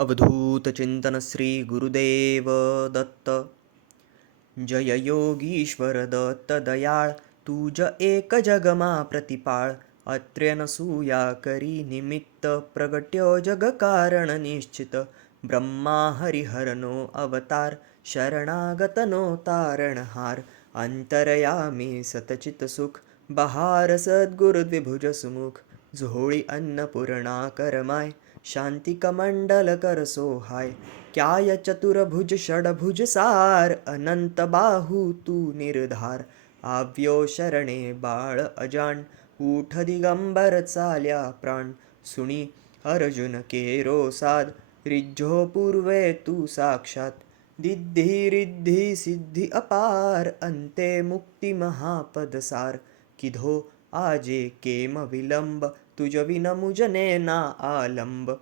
अवधूत चिंतन श्री गुरुदेव दत्त. जय योगीश्वर दत्त दयाळ, तुझ एक जगमा प्रतिपाळ. अत्र्य नसूया करी निमित्त, प्रगट्यो जग कारण निश्चित. ब्रह्मा हरिहरनो अवतार, शरणागतनो तारणहार. अंतरयामी सतचित सुख, बहार सद्गुरुद्विभुज सुमुख. झोळी अन्नपूर्णा करमाय, शांती कमंडल कर सोहाय. क्याय चतुर्भुज षडभुज सार, अनंत बाहू तू निर्धार. आव्यो शरणे बाळ अजान, ऊठ दिगंबर चाल्या प्राण. सुनी अर्जुन केरो साध, रिज्झो पूर्वे तू साक्षात. दिद्धी रिद्धी सिद्धी अपार, अंते मुक्ती महापदसार. किधो आजे केम विलंब, तुझ विन मुजने ना आलंब.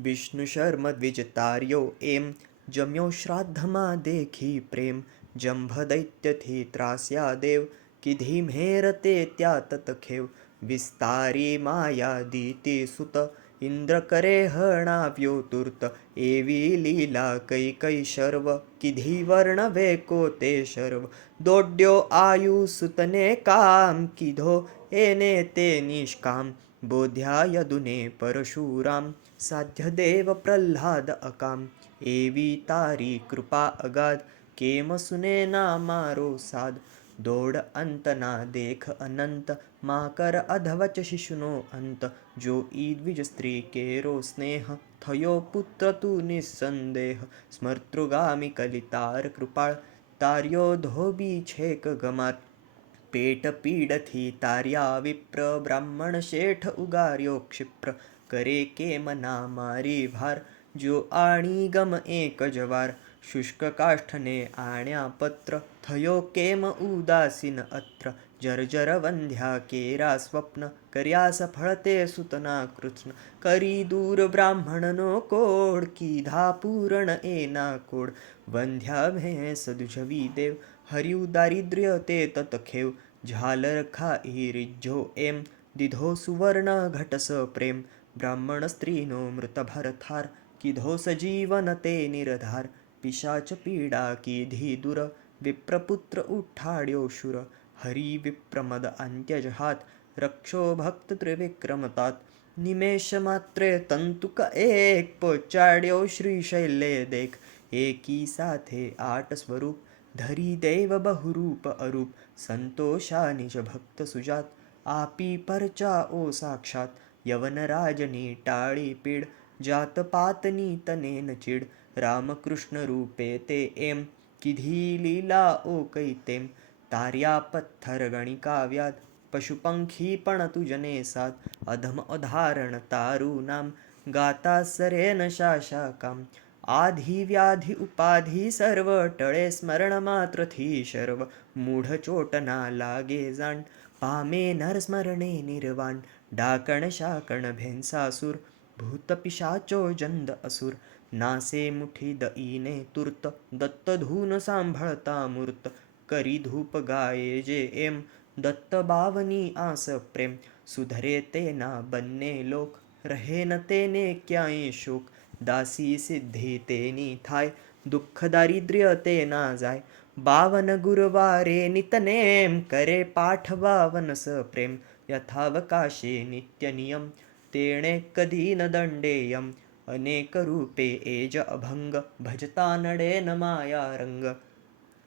विष्णु शर्म द्विज तार्यो एम, जम्यो श्राद्धमा देखी प्रेम. जंभ दैत्य थी त्रास्या देव, किधी म्हेर ते त्या ततखेव. विस्तारी माया दीती सुत, इंद्र करे हणाव्यो तूर्त. एवी लीला कैकै शर्व, किधी वर्णवे कोते शर्व. दोड्यो आयु सुतने काम, किधो येने ते निष्काम. बोध्या यदुने परशुराम, साध्य देव प्रल्हाद अकाम. एवी तारी कृपा अगाध, केम सुने ना मारो साध. दोड अंत ना देख अनंत, मा कर अधवच शिशुनो अंत. जो ई द्विज स्त्री केरो स्नेह, थयो पुत्र तू निसंदेह. स्मर्तृगामी कलितार कृपाळ, तार्यो धोबी छेक गमात. पेट पीडथी तार्या विप्र, ब्राह्मण शेठ उगार्यो क्षिप्र. करे केम ना मारी भार, जो आणि गम एक जवार. शुष्क काष्ठने आण्या पत्र, थयो केम उदासीन अत्र. जर्जर वंध्या केरा स्वप्न, कर्यास फळते सुतना कृत्स्न. करी दूर ब्राह्मणनो कोड, किधा पूरण येना कोड. वंध्या भेस दुजवी देव, हरिउ दारिद्र्य ते ततखेव. झालर खाई रिज्झो एम, दिधो सुवर्ण घटस प्रेम. ब्राह्मण स्त्रीनो मृत भरथार, किधो सजीवन ते निरधार. पिशाच पीडा किधी दूर, विप्रपुत्र उठाड्यो शूर. हरी विप्रमद अंत्यजहात, रक्षो भक्त त्रिविक्रमतात. निमेष मात्रे तंतुक एक, पोचाड्यो श्रीशैल्ये देख. एकी साथे आठ स्वरूप, धरी देव बहुरूप अरूप. संतोषा निज भक्त सुजात, आपी परचा ओ साक्षात. यवन राजनी टाळी पीड, जात पातनी तनेन चीड. रामकृष्ण रूपे ते एम, किधी लीला ओ कैतेम. तार्या पत्थर गणिका व्याध, पशुपंखी पण तुजने साथ. अधम अधारण तारू नाम, गाता सरेन शाशा काम. आधी व्याधी उपाधी सर्व, टळे स्मरण मात्र थी शर्व. मूढ चोट ना लागे जाण, पामे नर स्मरणे निर्वाण. डाकण शाकण भेंसासूर, भूत पिशाचो जंद असुर. नासे मुठी दईने तूर्त, दत्त धून सांभाळता मूर्त. करी धूप गाये जे एम, दत्त बावनी आस प्रेम. सुधरे ते ना बन्ने लोक, रहे न तेने क्याई शोक. दासी सिद्धी तेनी थाय, दुःख दारिद्र्य ते ना जाय. बावन गुरुवारे नितनेम, करे पाठ बावनस प्रेम. यथावकाशे नित्य नियम, तेणे कधी न दंडेयम. अनेक रूपे एज अभंग, भजता नडे न माया रंग.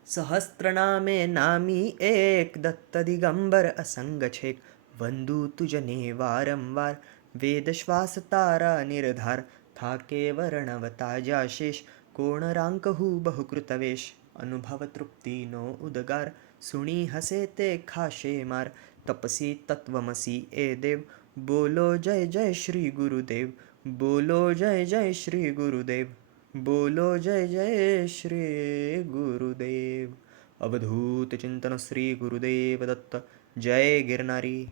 सहस्त्रनामे नामी एक, दत्त दिगंबर असंग छेक. वंदू तुजने वारंवार, वेद श्वास तारा निर्धार. थाके वर्णवता ज्याशेष, कोण रांकहू बहुकृतवेश. अनुभव तृप्ती नो उदगार, सुणी हसे ते खाशे मार. तपसी तत्वमसी ए देव, बोलो जय जय श्री गुरुदेव. बोलो जय जय श्री गुरुदेव. बोलो जय जय श्री गुरुदेव. अवधूत चिंतन श्री गुरुदेव दत्त. जय गिरनारी.